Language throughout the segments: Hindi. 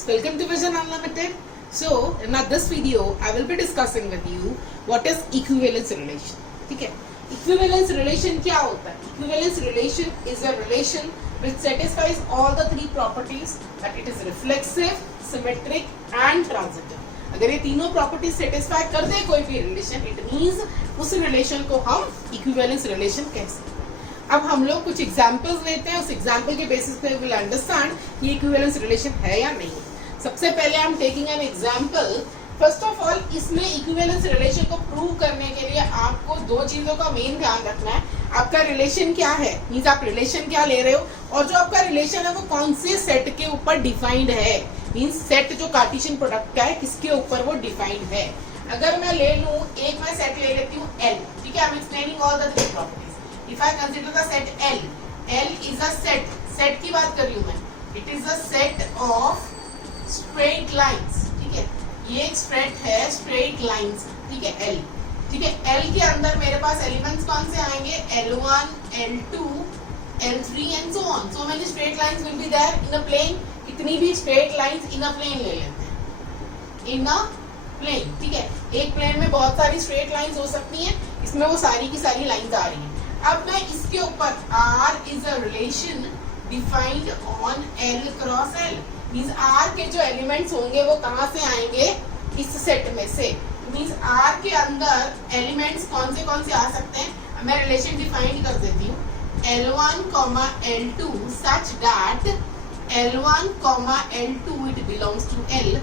friends, welcome to Vision Unlimited. So in this video I will be discussing with you what is equivalence relation. ठीक है, equivalence relation क्या होता है? Equivalence relation is a relation which satisfies all the three properties, that it is reflexive, symmetric and transitive. अगर ये तीनों प्रॉपर्टीज सेटिस्फाई कर दे कोई भी रिलेशन, इट मींस उस रिलेशन को हम इक्विवेलेंस रिलेशन कह सकते हैं. अब हम लोग कुछ एग्जांपल्स लेते हैं, उस एग्जांपल के बेसिस पे विल अंडरस्टैंड ये इक्विवेलेंस रिलेशन है या नहीं. सबसे पहले I am taking an example. First of all, इसमें इक्विवेलेंस रिलेशन को प्रूव करने के लिए आपको दो चीजों का मेन ध्यान रखना है. आपका रिलेशन क्या है, मींस आप रिलेशन क्या ले रहे हो, और जो आपका रिलेशन है वो कौन से सेट के ऊपर डिफाइंड है. मींस सेट जो कार्टेशियन प्रोडक्ट का है किसके ऊपर वो डिफाइंड है. अगर मैं ले लूं, एक मैं सेट ले लेती हूँ L. ठीक है, I am explaining all the three properties. If I consider the set L, L is a set की बात कर रही हूँ मैं. It is a set of straight lines. ठीक है, ये एक सेट है स्ट्रेट लाइंस. ठीक है, L. ठीक है, L के अंदर मेरे पास एलिमेंट्स कौन से आएंगे? L1, L2, L3 and so on. So many straight lines will be there in a plane. इतनी भी straight lines in a plane ले लेते हैं. In a plane. ठीक है, एक प्लेन में बहुत सारी स्ट्रेट लाइंस हो सकती हैं, इसमें वो सारी की सारी लाइंस आ रही हैं. अब मैं इसके ऊपर R is a relation defined on L cross L. Means R के जो एलिमेंट्स होंगे वो कहाँ से आएंगे? इस सेट में से. मींस R के अंदर एलिमेंट्स कौन से आ सकते हैं? मैं रिलेशन डिफाइन कर देती हूँ. L1, L2 such that L1, L2 it belongs to L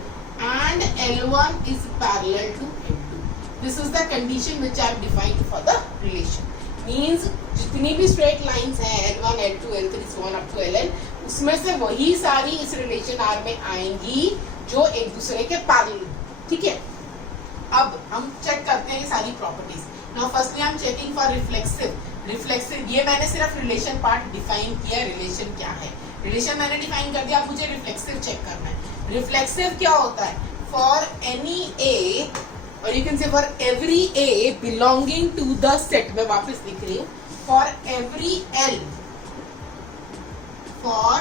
and L1 is parallel to L2. This is the condition which I have defined for the relation. Means जितनी भी straight lines हैं L1, L2, L3 so on up to Ln, उसमें से वही सारी इस relation R में आएंगी जो एक दूसरे के parallel. ठीक है, अब हम चेक करते हैं ये सारी properties. Now firstly I am checking for reflexive. ये मैंने सिर्फ रिलेशन पार्ट डिफाइन किया. रिलेशन क्या है? रिलेशन मैंने डिफाइन कर दिया. अब मुझे रिफ्लेक्सिव चेक करना है. रिफ्लेक्सिव क्या होता है? फॉर एनी ए, और you can say for every A belonging to the set. मैं वापस लिख रही हूँ. For every L, for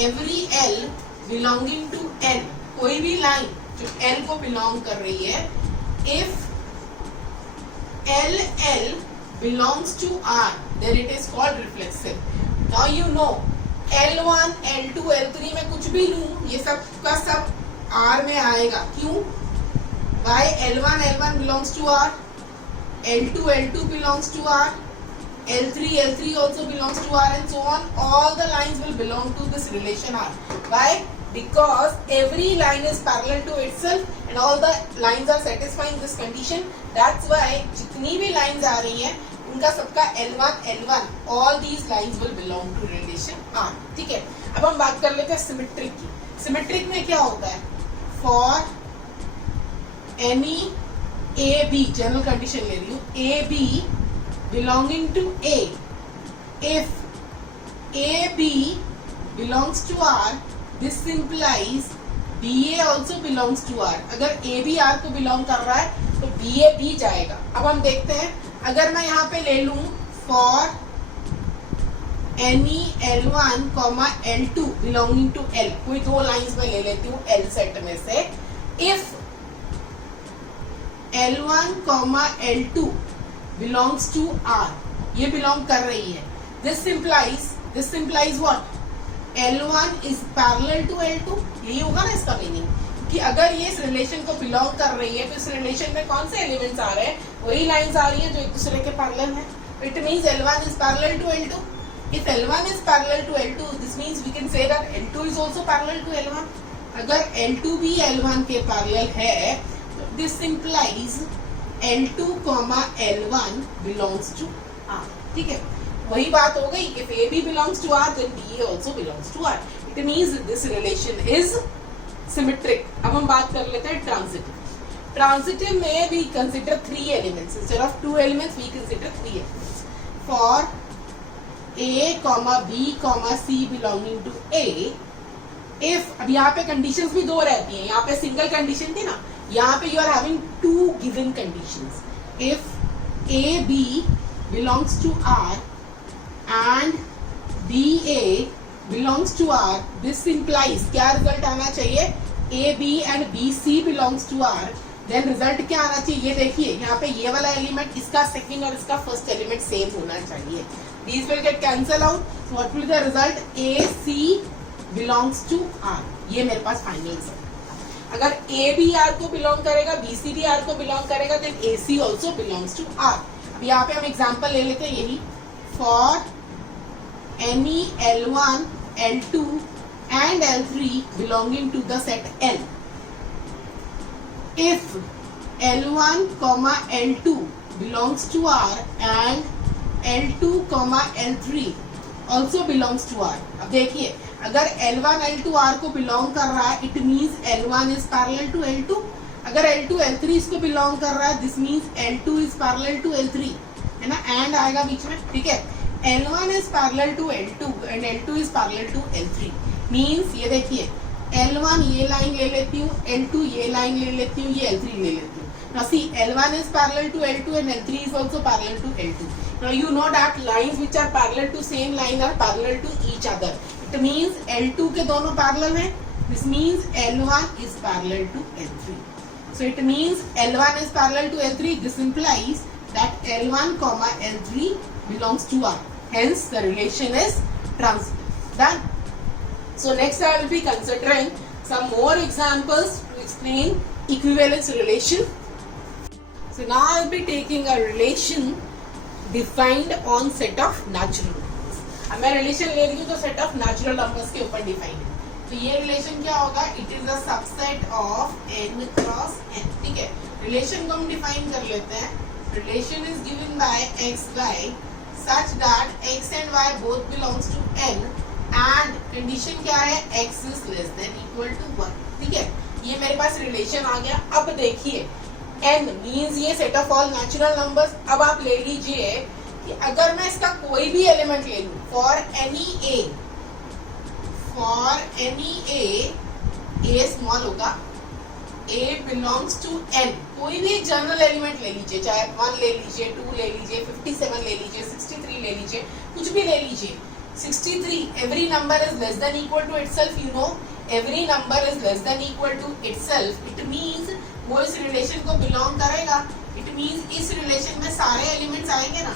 every L belonging to L, कोई भी लाइन जो L को बिलोंग कर रही है, if L belongs to R, then it is called reflexive. Now you know L1, L2, L3 में कुछ भी लूं, ये सब का सब R में आएगा. क्यों? Why L1 belongs to R, L2 belongs to R, L3 also belongs to R and so on. All the lines will belong to this relation R. Why? Because every line is parallel to itself and all the lines are satisfying this condition. That's why जितनी भी lines आ रही हैं उनका सबका L1, all these lines will belong to relation R. ठीक है, अब हम बात कर लेते हैं सिमेट्रिक की. सिमेट्रिक में क्या होता है? For any AB, general condition ले रही हूँ, AB belonging to A, if AB belongs to R, this implies BA also belongs to R. अगर AB R को बिलोंग कर रहा है तो BA भी जाएगा. अब हम देखते हैं, अगर मैं यहाँ पे ले लूं for any L1, L2 belonging to L, कोई दो लाइंस में ले लेती हूँ L सेट में से. if L1, L2 belongs to R, ये बिलोंग कर रही है, this implies what? L1 is parallel to L2. यही होगा ना इसका मीनिंग, कि अगर ये इस रिलेशन को बिलोंग कर रही है तो इस रिलेशन में कौन से एलिमेंट्स आ रहे हैं? वही लाइंस आ रही हैं जो एक दूसरे के पैरेलल हैं. It means L1 is parallel to L2. If L1 is parallel to L2, this means we can say that L2 is also parallel to L1. अगर L2 भी L1 के पैरेलल है तो this implies L2, L1 belongs to R. ठीक है, वही बात हो गई. If AB belongs to R, then BA also belongs to R. It means this relation is symmetric. अब हम बात कर लेते हैं ट्रांजिटिव. ट्रांजिटिव में we consider three elements instead of two elements. We consider three elements. For A, B, C belonging to A, if अब यहाँ पे conditions भी दो रहती हैं. यहाँ पे सिंगल कंडीशन थी ना, यहाँ पे you are having two given conditions. If A, B belongs to R and BA belongs to R, this implies क्या रिजल्ट आना चाहिए, A B and B C belongs to R, then result क्या आना चाहिए, ये देखिए यहाँ पे ये वाला एलिमेंट इसका सेकंड और इसका फर्स्ट एलिमेंट सेम होना चाहिए. These will get cancel out. So what will be the result? A C belongs to R. ये मेरे पास फाइंडिंग्स है. अगर A B R को बिलोंग करेगा, B C भी R को बिलोंग करेगा, then A C also belongs to R. अब यहाँ पे हम एग्जांपल ले लेते हैं यही. For any L1, L2 and L3 belonging to the set L, if L1, L2 belongs to R and L2, L3 also belongs to R. अब देखिए अगर L1 L2 R को बिलोंग कर रहा है, it means L1 is parallel to L2. अगर L2 L3 इसको बिलोंग कर रहा है, this means L2 is parallel to L3, है ना, and आएगा बीच में, ठीक है. L1 is parallel to L2 and L2 is parallel to L3 means ये देखिए L1 ये लाइन ले लेती हूँ, L2 ये लाइन ले लेती हूँ, ये L3 ले लेती हूँ. Now see, L1 is parallel to L2 and L3 is also parallel to L2. Now you know that lines which are parallel to same line are parallel to each other. It means L2 के दोनों parallel हैं. This means L1 is parallel to L3. So it means L1 is parallel to L3. This implies that L1, L3 belongs to R. Hence the relation is transitive. Done. So next I will be considering some more examples to explain equivalence relation. So now I will be taking a relation defined on set of natural numbers. अब मैं रिलेशन ले रही हूँ तो सेट ऑफ नेचुरल नंबर्स के ऊपर डिफाइन है. तो ये रिलेशन क्या होगा, it is a subset of n cross n. ठीक है, रिलेशन को हम डिफाइन कर लेते हैं. Relation is given by x y such that x and y both belongs to n and condition क्या है, x is less than equal to 1. ठीक है, ये मेरे पास रिलेशन आ गया. अब देखिए n मीन्स ये set of all natural numbers. अब आप ले लीजिए कि अगर मैं इसका कोई भी एलिमेंट ले लूं, फॉर एनी a स्मॉल होगा, a बिलोंग्स टू n. कोई भी जनरल एलिमेंट ले लीजिए, चाहे 1 ले लीजिए, 2 ले लीजिए, 57 ले लीजिए, 63 ले लीजिए, कुछ भी ले लीजिए. 63, every number is less than equal to itself. You know, every number is less than equal to itself. It means वो इस रिलेशन को बिलोंग करेगा. इट मीन्स इस रिलेशन में सारे एलिमेंट्स आएंगे ना,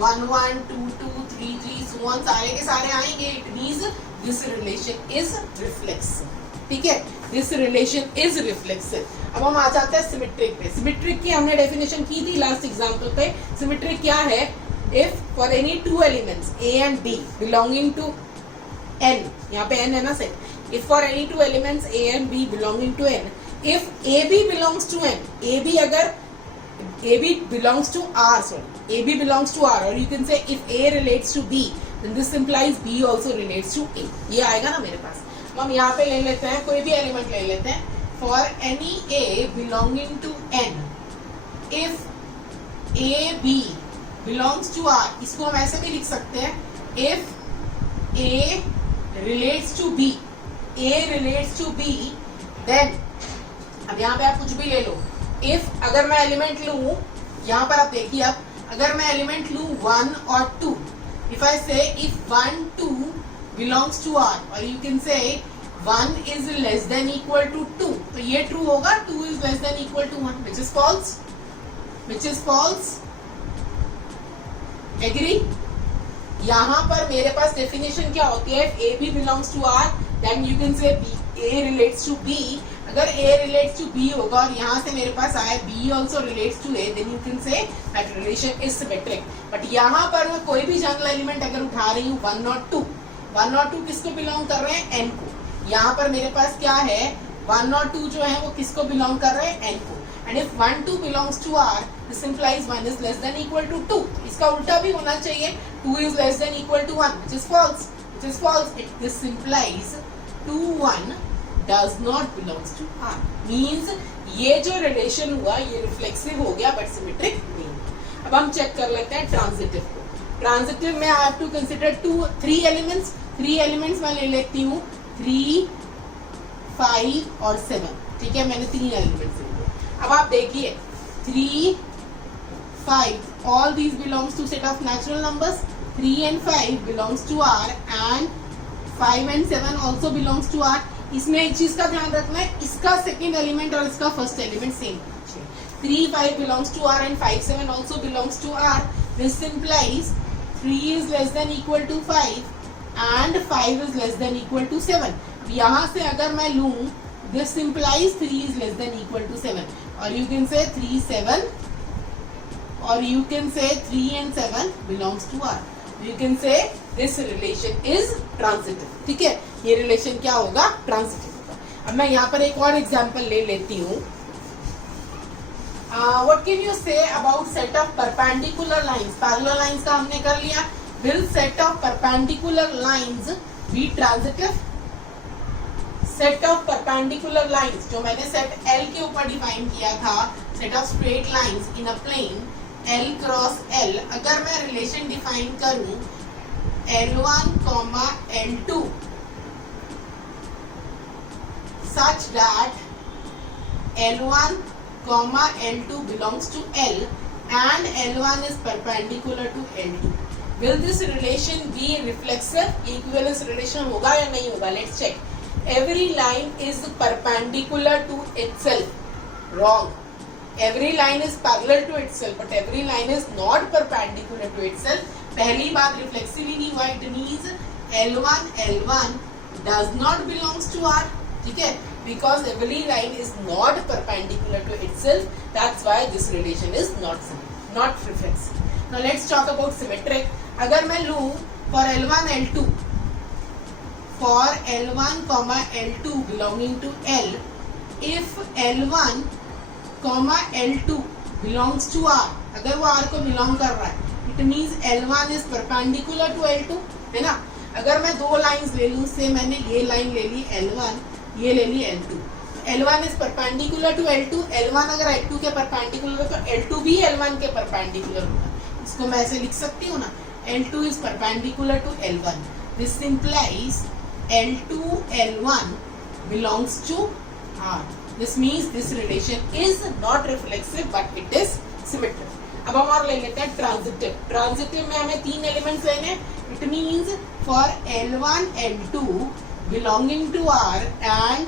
1 1 2 2 3 3 so on, सारे के सारे आएंगे. It means this relation is reflexive. ठीक है, दिस रिलेशन इज रिफ्लेक्सिव. अब हम आ जाते हैं सिमेट्रिक पे. सिमेट्रिक की हमने डेफिनेशन की थी लास्ट एग्जांपल पे. सिमेट्रिक क्या है, if for any two elements a and b belonging to n, यहाँ पे n है ना set, if for any two elements a and b belonging to n, if AB belongs to n, अगर AB belongs to R, AB belongs to R, or you can say if A relates to B, then this implies B also relates to A. ये आएगा ना मेरे पास. हम यहाँ पे ले लेते हैं, कोई भी एलिमेंट ले लेते हैं. For any A belonging to n, if AB belongs to R, इसको हम ऐसे भी लिख सकते हैं, if A relates to B, A relates to B, then अब यहाँ पे आप कुछ भी ले लो. इफ अगर मैं एलिमेंट लूं, यहाँ पर आप देखिए, अब अगर मैं एलिमेंट लूं 1 और 2, if I say if 1 2 belongs to R, और you can say 1 is less than equal to 2, तो ये ट्रू होगा. 2 is less than equal to 1, which is false. Agree. यहाँ पर मेरे पास डेफिनेशन क्या होती है, if A B belongs to R, then you can say A relates to B. अगर A relates to B होगा और यहाँ से मेरे पास आए B also relates to A, then you can say that relation is symmetric. But यहाँ पर मैं कोई भी जनरल एलिमेंट अगर उठा रही हूँ 1 और 2, 1 और 2 किसको बिलोंग कर रहे हैं, n को. यहाँ पर मेरे पास क्या है, 1 और 2 जो है वो किसको बिलोंग कर रहे हैं, n को. And if 1 2 belongs to R, this implies 1 is less than equal to 2. इसका उल्टा भी होना चाहिए, 2 is less than equal to 1, which is false. This implies 2 1 does not belongs to R. Means ये जो रिलेशन हुआ ये रिफ्लेक्सिव हो गया बट सिमेट्रिक नहीं. अब हम चेक कर लेते हैं ट्रांजिटिव को. ट्रांजिटिव में I have to consider 3 elements. 3 elements मैं ले लेती हूँ, 3 5 और 7. ठीक है, मैंने 3 एलिमेंट्स ले लिए. अब आप देखिए 3 5 all these belongs to set of natural numbers. 3 and 5 belongs to R and 5 and 7 also belongs to R. इसमें एक चीज का ध्यान रखना है, इसका सेकेंड एलिमेंट और इसका फर्स्ट एलिमेंट सेम होना चाहिए. 3 5 belongs to R and 5 7 also belongs to R. This implies 3 is less than equal to 5 and 5 is less than equal to 7. यहाँ से अगर मैं लूं, this implies 3 is less than equal to 7, or you can say 3 7, or you can say 3 and 7 belongs to R. You can say this relation is transitive. ठीक है, ये रिलेशन क्या होगा, ट्रांजिटिव होगा. अब मैं यहाँ पर एक और एग्जांपल ले लेती हूँ. What can you say about set of perpendicular lines? Parallel lines का हमने कर लिया. Will set of perpendicular lines be transitive? Set of perpendicular lines जो मैंने set L के ऊपर डिफाइन किया था, set of straight lines in a plane L cross L, अगर मैं रिलेशन डिफाइन करूं L1, L2 such that L1, L2 belongs to L and L1 is perpendicular to L2. Will this relation be reflexive? Equivalence relation होगा या नहीं होगा? Let's check. Every line is perpendicular to itself. Wrong. Every line is parallel to itself, but every line is not perpendicular to itself. पहली बात reflexive ही नहीं हुआ. It means L1 does not belongs to R. ठीक है, because every line is not perpendicular to itself. That's why this relation is not reflexive. Now let's talk about symmetric. अगर मैं लूँ for L1 L2, for L1, L2 belonging to L, if L1, L2 belongs to R, अगर वो R को बिलोंग कर रहा है, it means L1 is perpendicular to L2, है ना. अगर मैं दो लाइंस ले लूँ, से मैंने ये लाइन ले ली L1, ये ले ली L2. L1 is perpendicular to L2. L1 अगर L2 के परपेंडिकुलर है तो L2 भी L1 के परपेंडिकुलर होगा. इसको मैं ऐसे लिख सकती हूँ ना, L2 is perpendicular to L1. This implies L2 L1 belongs to R. This means this relation is not reflexive but it is symmetric. अब हम और ले लेते हैं ट्रांजिटिव. ट्रांजिटिव में हमें तीन एलिमेंट्स लेने. It means for L1 L2 belonging to R and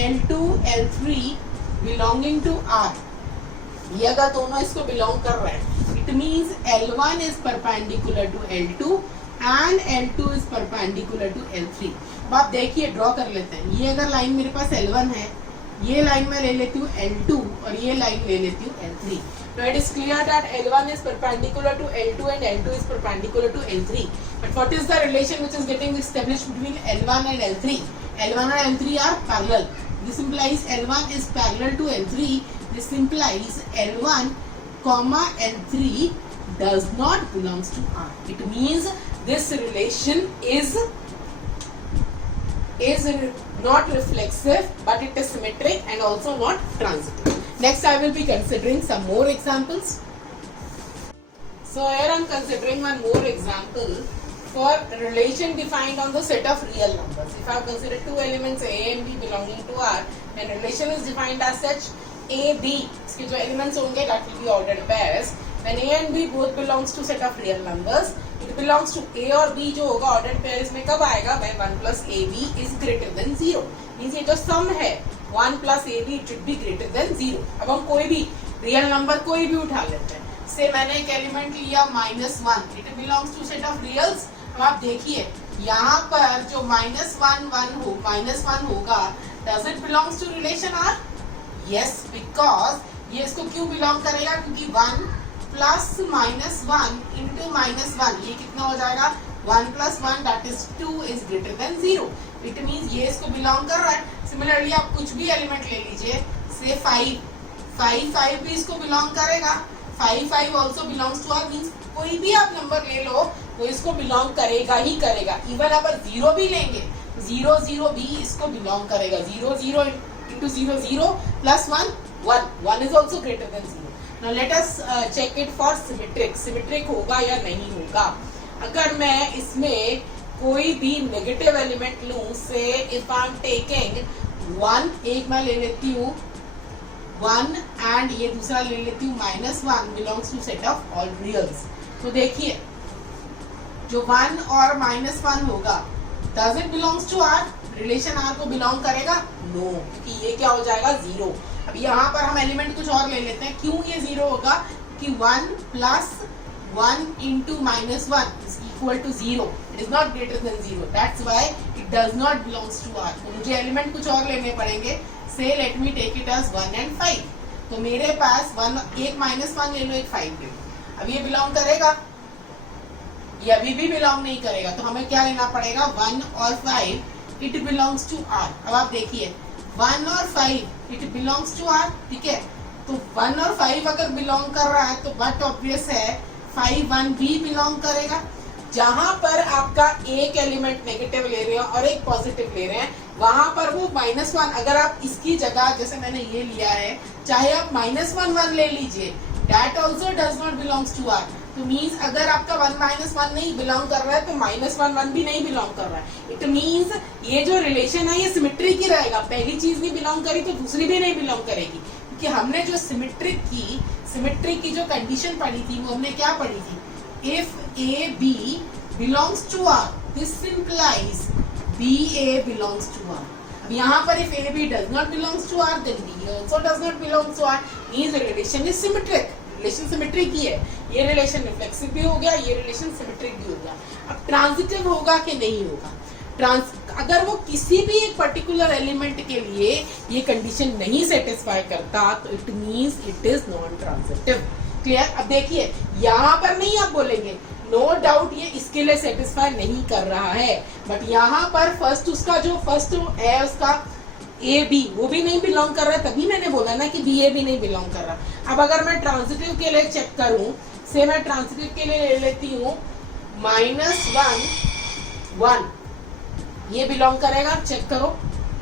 L2 L3 belonging to R. ये अगर दोनों इसको बिलोंग कर रहे हैं, it means L1 is perpendicular to L2 and L2 is perpendicular to L3. अब आप देखिए, ड्रॉ कर लेते हैं. ये अगर लाइन मेरे पास L1 है, ये लाइन मैं ले लेती हूँ L2 और ये लाइन ले लेती हूँ L3. Now it is clear that L1 is perpendicular to L2 and L2 is perpendicular to L3. But what is the relation which is getting established between L1 and L3? L1 and L3 are parallel. This implies L1 is parallel to L3. This implies L1, L3 does not belongs to R. It means this relation is not reflexive but it is symmetric and also not transitive. Next I will be considering some more examples. So here I am considering one more example for relation defined on the set of real numbers. If I have considered two elements A and B belonging to R, then relation is defined as such. A, B, इसके जो elements होंगे that will be ordered pairs. When A and B both belongs to set of real numbers, it belongs to A और B जो होगा ordered pair इसमें कब आएगा? When 1 plus AB is greater than 0. Means ये जो sum है 1 plus AB it should be greater than 0. अब हम कोई भी real number कोई भी उठा लेते हैं. से मैंने एक एलिमेंट लिया -1. It belongs to set of reals. अब आप देखिए यहाँ पर जो -1 होगा, does it belongs to relation R? Yes, because ये इसको क्यों बिलोंग करेगा? क्योंकि 1 plus -1 into -1 ये कितना हो जाएगा? 1 plus 1 that is 2 is greater than 0. It means ये इसको बिलोंग कर रहा है. Similarly आप कुछ भी एलिमेंट ले लीजिए, say 5 भी इसको बिलोंग करेगा. 5 also belongs to R. Means कोई भी आप नंबर ले लो वो इसको बिलोंग करेगा ही करेगा. इवन अगर 0 भी लेंगे, 0 भी इसको बिलोंग करेगा. 0 into 0 plus 1 is also greater than 0. Now let us check it for symmetric. Symmetric होगा या नहीं होगा? अगर मैं इसमें कोई भी नेगेटिव एलिमेंट लूं, से if I am taking 1, एक मैं ले लेती हूँ 1 and ये दूसरा ले लेती हूँ -1 belongs to set of all reals. तो देखिए जो 1 और -1 होगा does it belongs to R? Relation R को बिलोंग करेगा? नो, क्योंकि ये क्या हो जाएगा, जीरो। अब यहाँ पर हम एलिमेंट कुछ और ले लेते हैं। क्यों ये जीरो होगा? कि 1 plus 1 into minus 1 is equal to 0. It is not greater than 0. That's why it does not belongs to R. तो मुझे एलिमेंट कुछ और लेने पड़ेंगे। Say let me take it as 1 and 5. तो मेरे पास 1 माइनस 1 ले लो, एक 5 ले लो। अब ये बिलोंग करेगा? ये अभी भी बिलोंग नहीं करेगा। तो हमें क्या लेना पड़ेगा? 1 और 5 इट बिलोंग्स टू R। अब आप देखिए 1 और 5 इट बिलोंग्स टू R, ठीक है। तो 1 और 5 अगर बिलोंग कर रहा है तो बट ऑब्वियस है 5 1 भी बिलोंग करेगा। जहां पर आपका एक एलिमेंट नेगेटिव ले रहे हैं और एक पॉजिटिव ले रहे हैं, वहां पर वो -1, अगर आप इसकी जगह जैसे मैंने ये लिया है, चाहे आप -1 1 ले लीजिए, that also does not belongs to R. तो मीन्स अगर आपका 1 -1 नहीं बिलोंग कर रहा है तो -1 1 भी नहीं बिलोंग कर रहा है। इट मीन्स ये जो रिलेशन है ये सिमेट्रिक ही रहेगा। पहली चीज नहीं बिलोंग करी तो दूसरी भी नहीं बिलोंग करेगी, कि हमने जो सिमेट्रिक की जो कंडीशन पढ़ी थी वो हमने क्या पढ़ी थी? If A B belongs to R, this implies B A belongs to R. अब यहाँ पर if A B does not belongs to R then B also does not belong to R. Means relation is symmetric. Relation symmetric ही है। ये रिलेशन रिफ्लेक्सिव भी हो गया, ये रिलेशन सिमेट्रिक भी हो गया। अब ट्रांजिटिव होगा कि नहीं होगा? अगर वो किसी भी एक पर्टिकुलर एलिमेंट के लिए ये कंडीशन नहीं सेटिस्फाई करता तो it means it is non transitive. Clear? अब देखिए यहाँ पर नहीं आप बोलेंगे नो डाउट ये इसके लिए सेटिस्फाई नहीं कर रहा है, बट यहाँ पर उसका जो फर्स्ट है उसका ए बी वो भी नहीं बिलोंग कर रहा है। तभी मैंने बोला ना कि बी ए भी नहीं बिलोंग कर रहा। अब अगर मैं ट्रांजिटिव के लिए चेक करूं, से मैं ट्रांजिटिव के लिए ले लेती हूँ -1 1, ये बिलोंग करेगा? चेक करो।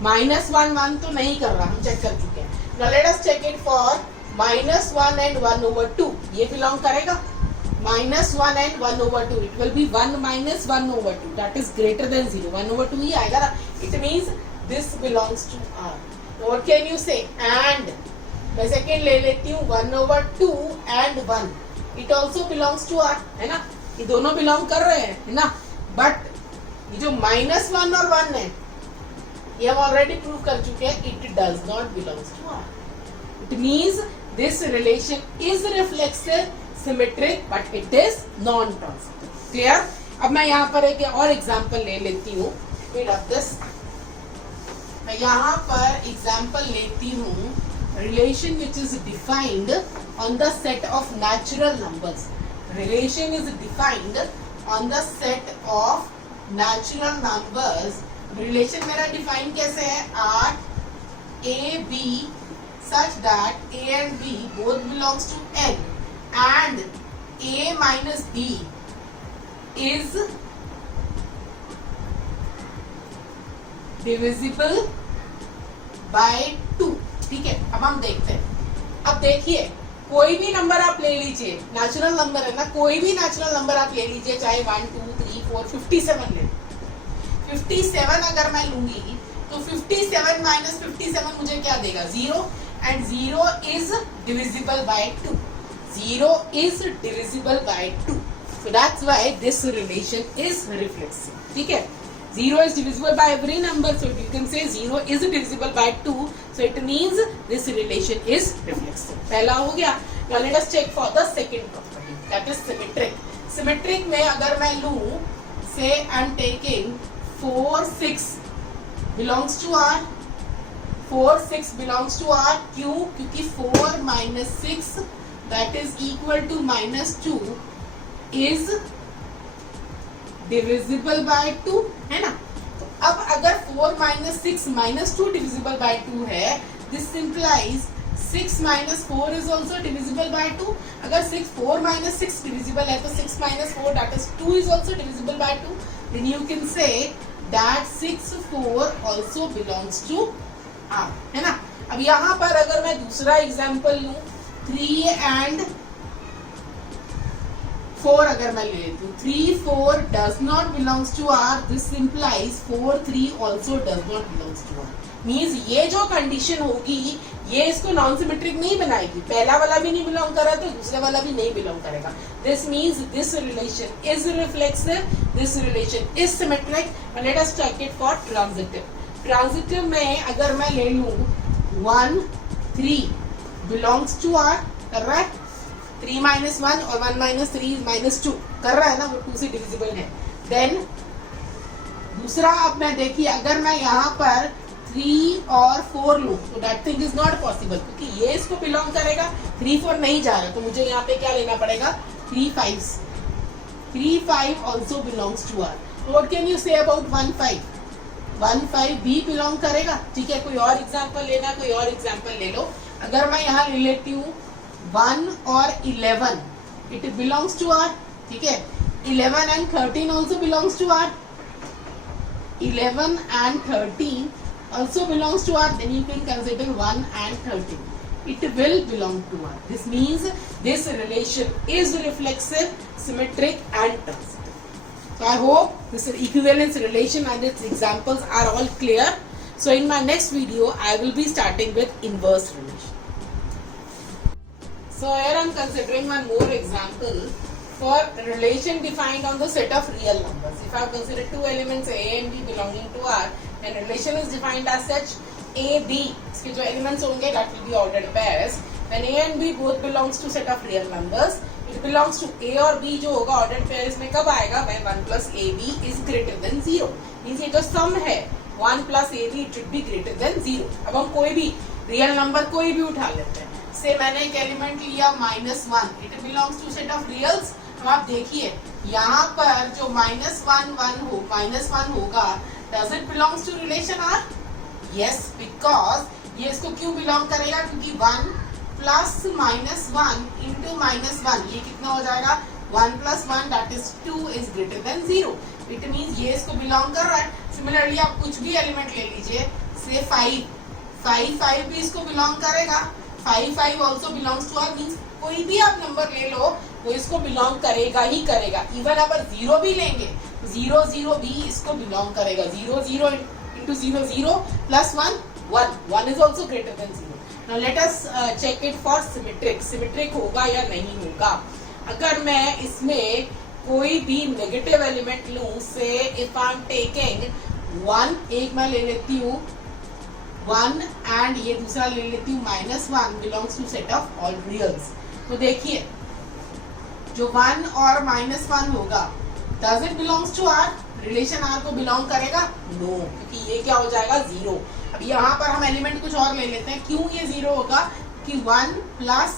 -1 1 तो नहीं कर रहा, हम चेक कर चुके हैं। Now let us check it for -1 and 1/2, ये बिलोंग करेगा? -1 and 1/2, it will be 1 minus 1/2, that is greater than 0। 1/2 ही आएगा ना। It means this belongs to R। What can you say? And मैं सेकेंड ले लेती हूँ 1/2 and 1, it also belongs to R, है ना। ये दोनों बिलोंग कर रहे हैं, है ना। बट ये जो -1 और 1 है ये हम ऑलरेडी प्रूव कर चुके हैं, it does not belongs to R. It means this relation is reflexive, symmetric, but it is non transitive. Clear? अब मैं यहाँ पर एक और एग्जांपल ले लेती हूँ। मैं यहाँ पर एग्जांपल लेती हूँ relation which is defined on the set of natural numbers. Relation is defined on the set of natural numbers. Relation मेरा डिफाइन कैसे है? R A B such that A and B both belongs to N and A minus B is divisible by 2। ठीक है, अब हम देखते हैं। अब देखिए कोई भी नंबर आप ले लीजिए, नेचुरल नंबर है ना, कोई भी नेचुरल नंबर आप ले लीजिए, चाहे 1 2 3 4 57 ले। 57 अगर मैं लूंगी तो 57 माइनस 57 मुझे क्या देगा? 0, and 0 is divisible by 2। 0 is divisible by 2, so that's why this relation is reflexive. ठीक है, 0 is divisible by every number, so you can say 0 is divisible by 2, so it means this relation is reflexive. पहला हो गया। Now let us check for the second property, that is symmetric. Symmetric में अगर मैं लूँ, say I am taking 4 6 belongs to R, 4 6 belongs to R। क्यों? क्योंकि 4 minus 6 that is equal to -2 is divisible by 2, है ना। तो अब अगर 4 minus 6 minus 2 डिविजिबल बाय 2 है, this simplifies 6 minus 4 is also divisible by 2। अगर 4 minus 6 divisible है तो 6 minus 4 that is 2 is also divisible by 2। then you can say that 6 4 also belongs to R, है ना। अब यहाँ पर अगर मैं दूसरा एग्जाम्पल लूँ, 3 and 4 अगर मैं ले लेती हूँ, 3 4 does not belongs to R, this implies 4 3 also does not belongs to R। Means ये जो कंडीशन होगी ये इसको नॉन सिमेट्रिक नहीं बनाएगी। पहला वाला भी नहीं बिलोंग कर रहा तो दूसरा वाला भी नहीं बिलोंग करेगा। This means this relation is reflexive, this relation is symmetric. Let us check it for transitive. Transitive में अगर मैं ले लूं 1 3 बिलोंग्स टू आर, कर रहा है 3 - 1 और 1 - 3 -2 कर रहा है ना, वो 2 से डिविजिबल है। देन दूसरा, अब मैं देखिए अगर मैं यहाँ पर 3 और 4 लूं तो that thing is not possible, क्योंकि ये इसको बिलोंग करेगा, 3 4 नहीं जा रहा, तो मुझे यहाँ पे क्या लेना पड़ेगा 3 5 also belongs to R. What can you say about 1 5 भी बिलोंग करेगा। ठीक है, कोई और एग्जाम्पल लेना, कोई और एग्जाम्पल ले लो। अगर मैं यहाँ ले लेती हूँ 1 और 11, इट बिलोंग्स टू आर। ठीक है, 11 and 13 also belongs to R. 11 and 13 also belongs to R. Then you can consider 1 and 13. It will belong to R. This means this relation is reflexive, symmetric and transitive. So I hope this equivalence relation and its examples are all clear. So in my next video, I will be starting with inverse relation. So here I am considering one more example for relation defined on the set of real numbers. If I have considered two elements A and B belonging to R, then relation is defined as such A, B. इसके जो elements होंगे that will be ordered pairs. When A and B both belongs to set of real numbers, it belongs to A और B जो होगा ordered pairs में कब आएगा? When 1 plus AB is greater than 0. Means ये जो sum है 1 plus AB it should be greater than 0. अब हम कोई भी real number कोई भी उठा लेते हैं। से मैंने एक एलिमेंट लिया -1, it belongs to set of reals. तो आप देखिए यहाँ पर जो -1 होगा, does it belongs to relation R? Yes, because ये इसको क्यों बिलोंग करेगा? क्योंकि 1 प्लस -1 इंटू -1 ये कितना हो जाएगा? 1 plus 1 that is 2 is greater than 0. It means ये इसको बिलोंग कर रहा है। सिमिलरली आप कुछ भी एलिमेंट ले लीजिए, से 5 भी इसको बिलोंग करेगा। 5 also belongs to R. Means कोई भी आप नंबर ले लो वो इसको बिलोंग करेगा ही करेगा। इवन अगर 0 भी लेंगे, 0 भी इसको बिलोंग करेगा। 0 into 0 plus 1 is also greater than 0। Now let us check it for symmetric. Symmetric होगा या नहीं होगा? अगर मैं इसमें कोई भी नेगेटिव एलिमेंट लूं, से इफ आई एम टेकिंग 1, एक मैं ले लेती हूँ 1 एंड ये दूसरा ले लेती हूँ -1 belongs to set of all reals. तो देखिए जो 1 और -1 होगा, does it belongs to R? Relation R को बिलोंग करेगा? नो, क्योंकि ये क्या हो जाएगा 0। अब यहाँ पर हम एलिमेंट कुछ और ले लेते हैं। क्यों ये 0 होगा? कि 1 plus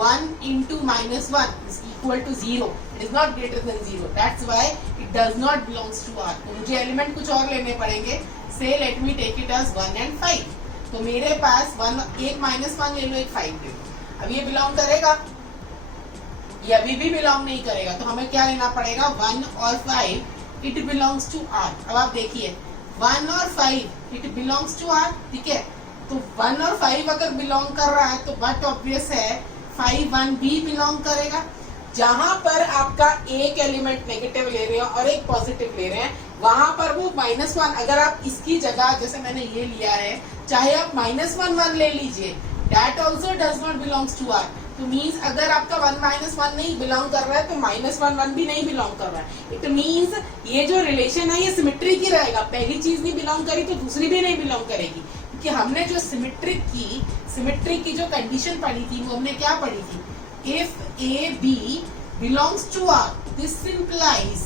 1 into -1 is equal to 0। It is not greater than 0, that's why it does not belongs to R. तो मुझे एलिमेंट कुछ और लेने पड़ेंगे। Say let me take it as 1 and 5। तो मेरे पास एक -1 ले लो, एक 5 ले लो। अब ये बिलोंग करेगा? ये अभी भी बिलोंग नहीं करेगा। तो हमें क्या लेना पड़ेगा? 1 और 5 इट बिलोंग्स टू आर। अब आप देखिए 1 और 5 इट बिलोंग्स टू आर। ठीक है, तो 1 और 5 अगर बिलोंग कर रहा है तो बट ऑब्वियस है 5 1 भी बिलोंग करेगा। जहां पर आपका एक एलिमेंट नेगेटिव ले रहे हो और एक पॉजिटिव ले रहे हैं, वहां पर वो -1, अगर आप इसकी जगह जैसे मैंने ये लिया है, चाहे आप -1 ले लीजिए, that also does not belongs to R. तो मीन्स अगर आपका 1 -1 नहीं बिलोंग कर रहा है तो -1 भी नहीं बिलोंग कर रहा है। इट मीन्स ये जो रिलेशन है ये सिमेट्रिक ही रहेगा। पहली चीज नहीं बिलोंग करी तो दूसरी भी नहीं बिलोंग करेगी, क्योंकि हमने जो सिमेट्रिक की जो कंडीशन पढ़ी थी वो हमने क्या पढ़ी थी? If AB belongs to R, this implies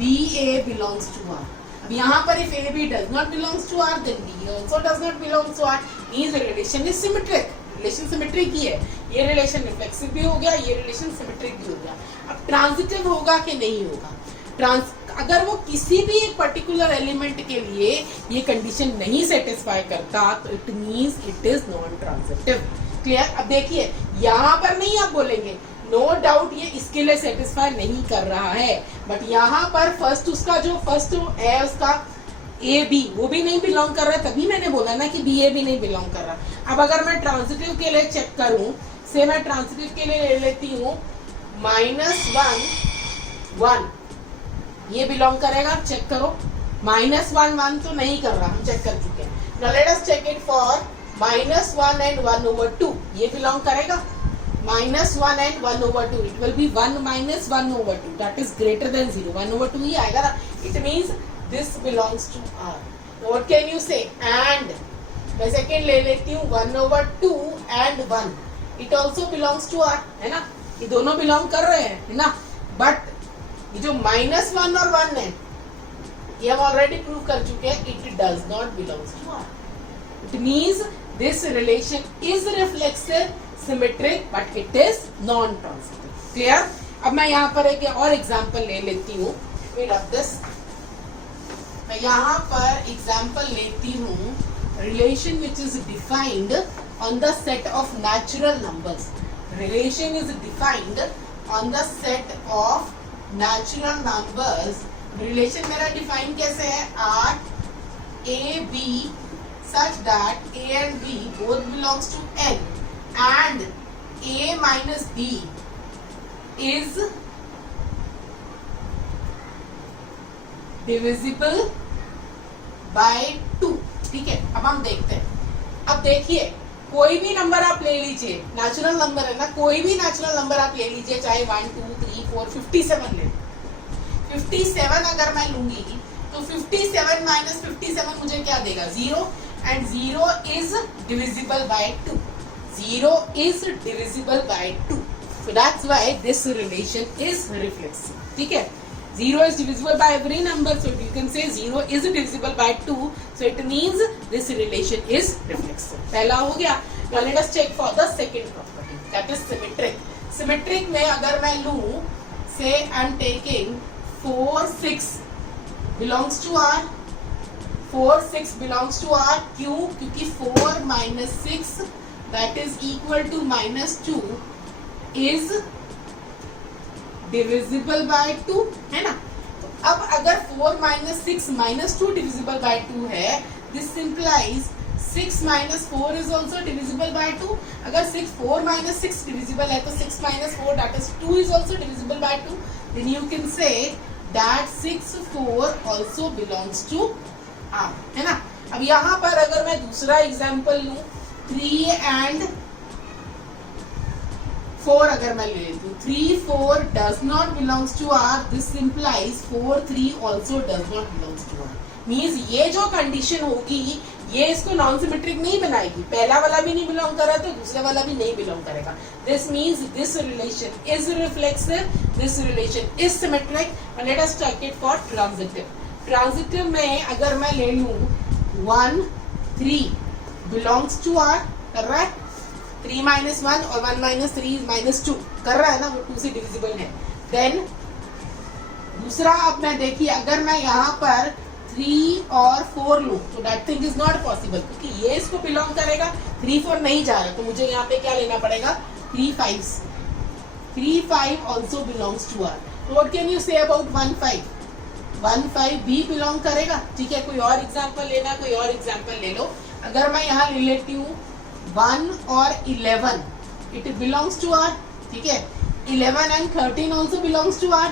BA belongs to R. अब यहाँ पर if AB does not belongs to R, then B also does not belong to R. Means the relation is symmetric. Relation symmetric ही है। ये relation reflexive भी हो गया, ये relation symmetric भी हो गया। अब transitive होगा कि नहीं होगा? अगर वो किसी भी एक पर्टिकुलर एलिमेंट के लिए ये कंडीशन नहीं सेटिस्फाई करता तो it means it is non transitive. Clear? अब देखिए यहाँ पर नहीं आप बोलेंगे नो डाउट ये इसके लिए सेटिस्फाई नहीं कर रहा है, बट यहाँ पर उसका जो फर्स्ट है उसका ए बी वो भी नहीं बिलोंग कर रहा है। तभी मैंने बोला ना कि बी ए भी नहीं बिलोंग कर रहा। अब अगर मैं ट्रांजिटिव के लिए चेक करूं, से मैं ट्रांजिटिव के लिए ले लेती हूँ -1 ये बिलोंग करेगा? चेक करो, -1 तो नहीं कर रहा, हम चेक कर चुके हैं। Now let us check it for -1 and 1/2. ये belong करेगा? -1 and 1/2. It will be 1 minus 1/2. That is greater than 0. 1/2 ही आएगा ना? It means this belongs to R. What can you say? And मैं सेकेंड ले लेती हूँ 1/2 and 1. It also belongs to R, है ना? ये दोनों बिलोंग कर रहे हैं, है ना? बट ये जो -1 और 1 है, ये हम ऑलरेडी प्रूव कर चुके हैं, it does not belongs to R. It means this relation is reflexive, symmetric, but it is non transitive. Clear? अब मैं यहाँ पर एक और एग्जाम्पल ले लेती हूँ. मैं यहाँ पर एग्जाम्पल लेती हूँ relation which is defined on the set of natural numbers. Relation is defined on the set of natural numbers. Relation मेरा define कैसे है? R, A, B such that A and B both belongs to N and A minus B is divisible by 2. ठीक है, अब हम देखते हैं. अब देखिए, कोई भी नंबर आप ले लीजिए, नेचुरल नंबर है ना, कोई भी नेचुरल नंबर आप ले लीजिए, चाहे 1 2 3 4 57 ले. 57 अगर मैं लूंगी तो 57 माइनस 57 मुझे क्या देगा? 0. And 0 is divisible by 2. 0 is divisible by 2. So that's why this relation is reflexive. ठीक है, 0 is divisible by every number, so you can say 0 is divisible by 2, so it means this relation is reflexive. पहला हो गया. Now let us check for the second property, that is symmetric. Symmetric में अगर मैं लूँ, say I am taking 4 6 belongs to R. 4 6 belongs to R. क्यों? क्योंकि 4 minus 6 that is equal to -2 is divisible by 2, है ना? तो अब अगर 4 minus 6 minus 2 डिविजिबल बाय 2 है, this implies 6 minus 4 is also divisible by 2. अगर 4 minus 6 divisible है तो 6 minus 4 that is 2 is also divisible by 2. Then you can say that 6 4 also belongs to R, है ना? अब यहाँ पर अगर मैं दूसरा एग्जाम्पल लूँ, 3 and 4 अगर मैं ले लेती हूँ, 3 4 does not belongs to R. This implies 4 3 also does not belongs to R. Means ये जो कंडीशन होगी, ये इसको नॉन सिमेट्रिक नहीं बनाएगी. पहला वाला भी नहीं बिलोंग कर रहा तो दूसरा वाला भी नहीं बिलोंग करेगा. This means this relation is reflexive, this relation is symmetric. Let us check it for transitive. Transitive में अगर मैं ले लूँ 1 3 बिलोंग्स टू R, कर रहा है? 3 minus 1 और 1 minus 3 is -2 कर रहा है ना, वो 2 से डिविजिबल है. देन दूसरा, अब मैं देखिए, अगर मैं यहाँ पर 3 और 4 लूँ तो that thing is not possible, क्योंकि ये इसको बिलोंग करेगा, 3 4 नहीं जा रहा, तो मुझे यहाँ पे क्या लेना पड़ेगा? 3 5 also belongs to R. What can you say about 1 5? 1 5 भी बिलोंग करेगा. ठीक है, कोई और एग्जाम्पल लेना, कोई और एग्जाम्पल ले लो. अगर मैं यहाँ ले लेती हूँ 1 और 11, it belongs to R. ठीक है, 11 and 13 also belongs to R.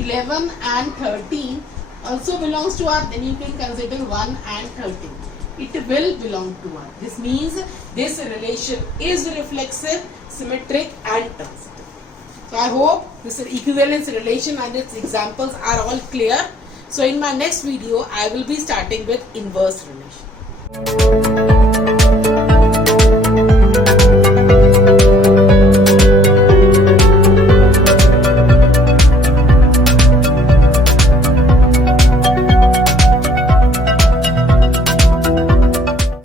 11 and 13 also belongs to R. Then you can consider 1 and 13. It will belong to R. This means this relation is reflexive, symmetric and transitive. So I hope this equivalence relation and its examples are all clear. So in my next video, I will be starting with inverse relation.